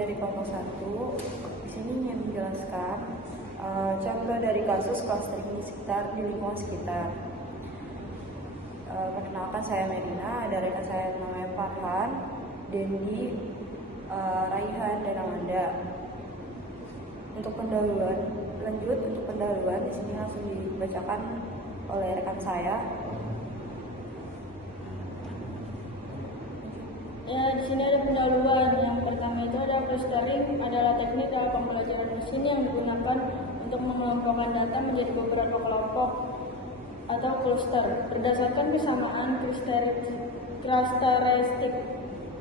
dari kelompok 1. Di sini ingin menjelaskan contoh dari kasus clustering di lingkungan sekitar. Perkenalkan, saya Medina, ada rekan saya namanya Farhan, Dendi, Raihan, dan Amanda. Untuk pendahuluan di sini langsung dibacakan oleh rekan saya. Ya, di sini ada pendahuluan. Yang pertama itu ada clustering, adalah teknik dalam pembelajaran mesin yang digunakan untuk mengelompokkan data menjadi beberapa kelompok atau cluster berdasarkan kesamaan clusteristik.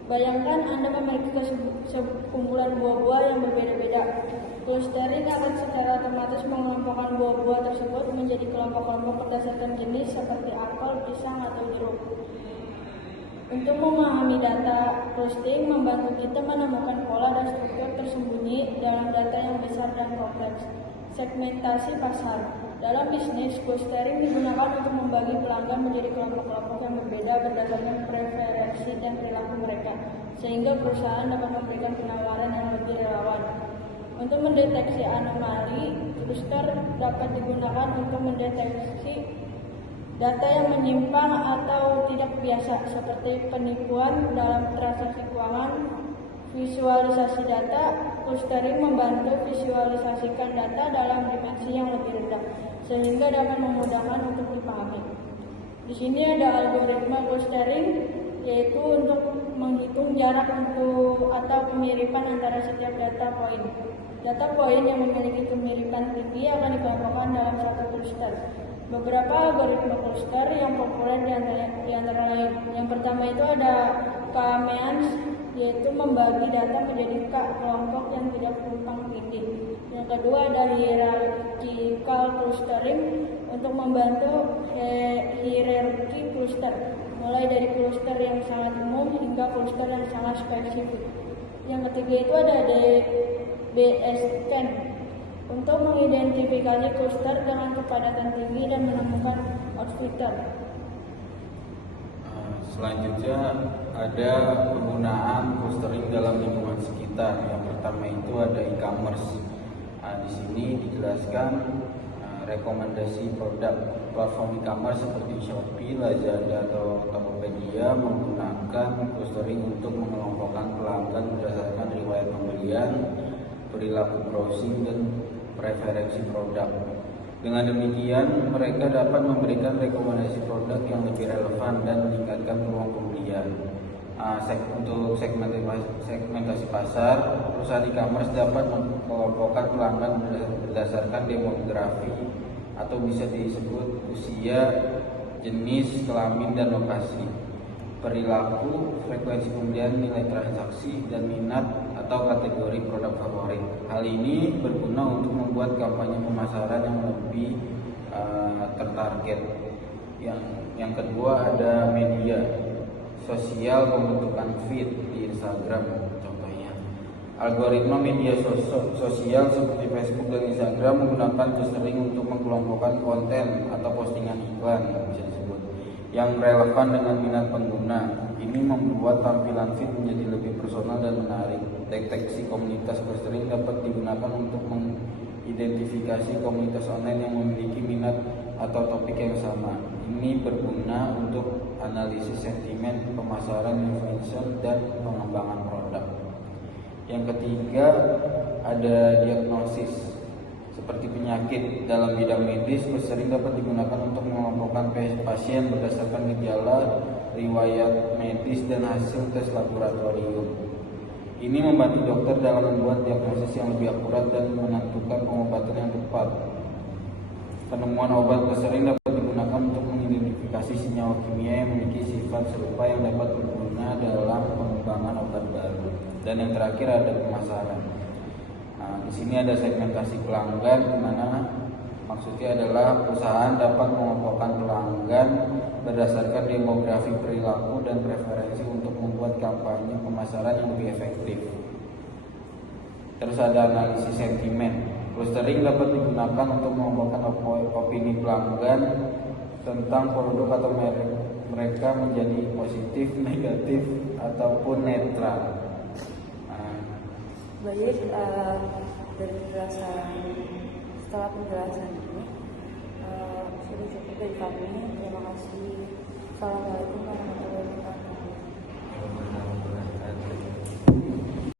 Bayangkan Anda memiliki sekumpulan buah-buah yang berbeda-beda. Clustering akan secara otomatis mengelompokkan buah-buah tersebut menjadi kelompok-kelompok berdasarkan jenis seperti apel, pisang, atau jeruk. Untuk memahami data, clustering membantu kita menemukan pola dan struktur tersembunyi dalam data yang besar dan kompleks. Segmentasi pasar. Dalam bisnis, clustering digunakan untuk membagi pelanggan menjadi kelompok-kelompok yang berbeda berdasarkan preferensi dan perilaku mereka, sehingga perusahaan dapat memberikan penawaran yang lebih relevan. Untuk mendeteksi anomali, cluster dapat digunakan untuk mendeteksi data yang menyimpang atau tidak biasa, seperti penipuan dalam transaksi keuangan. Visualisasi data, clustering membantu visualisasikan data dalam dimensi yang lebih rendah, sehingga dapat memudahkan untuk dipahami. Di sini ada algoritma clustering, yaitu untuk menghitung jarak atau kemiripan antara setiap data poin. Data poin yang memiliki kemiripan tinggi akan dikelompokkan dalam satu cluster. Beberapa algoritma cluster yang populer di antara lain. Yang pertama itu ada K-means, yaitu membagi data menjadi kelompok yang tidak tumpang tindih. Yang kedua ada hierarchical clustering untuk membantu hierarchy cluster, mulai dari cluster yang sangat umum hingga cluster yang sangat spesifik. Yang ketiga itu ada DBSCAN untuk mengidentifikasi cluster dengan kepadatan tinggi dan menemukan outlier. Selanjutnya ada penggunaan clustering dalam lingkungan sekitar. Yang pertama itu ada e-commerce. Di sini dijelaskan rekomendasi produk. Platform e-commerce seperti Shopee, Lazada, atau Tokopedia menggunakan clustering untuk mengelompokkan pelanggan berdasarkan riwayat pembelian, perilaku browsing, dan preferensi produk. Dengan demikian, mereka dapat memberikan rekomendasi produk yang lebih relevan dan meningkatkan peluang pembelian. Untuk segmentasi pasar, perusahaan e-commerce dapat mengelompokkan pelanggan berdasarkan demografi atau bisa disebut usia, jenis, kelamin, dan lokasi, perilaku, frekuensi pembelian, nilai transaksi, dan minat atau kategori produk favorit. Hal ini berguna untuk membuat kampanye pemasaran yang lebih tertarget. Yang kedua ada media sosial, pembentukan feed di Instagram contohnya. Algoritma media sosial seperti Facebook dan Instagram menggunakan clustering untuk mengelompokkan konten atau postingan iklan bisa disebut yang relevan dengan minat pengguna. Ini membuat tampilan feed menjadi lebih personal dan menarik. Deteksi komunitas clustering dapat digunakan untuk mengidentifikasi komunitas online yang memiliki minat atau topik yang sama. Ini berguna untuk analisis sentimen pemasaran, influencer, dan pengembangan produk. Yang ketiga ada diagnosis seperti penyakit. Dalam bidang medis, clustering dapat digunakan untuk mengelompokkan pasien berdasarkan gejala, riwayat medis, dan hasil tes laboratorium. Ini membantu dokter dalam membuat diagnosis yang lebih akurat dan menentukan pengobatan yang tepat. Penemuan obat clustering dapat digunakan untuk mengidentifikasi senyawa kimia yang memiliki sifat serupa yang dapat berguna dalam pengembangan obat baru. Dan yang terakhir ada pemasaran. Di sini ada segmentasi pelanggan, di mana maksudnya adalah perusahaan dapat mengelompokkan pelanggan berdasarkan demografi, perilaku, dan preferensi untuk membuat kampanye pemasaran yang lebih efektif. Terus ada analisis sentimen. Clustering dapat digunakan untuk mengelompokkan opini pelanggan tentang produk atau mereka menjadi positif, negatif, ataupun netral. Baik, dari penjelasan setelah penjelasan ini sudah cukup dari kami. Terima kasih. Assalamualaikum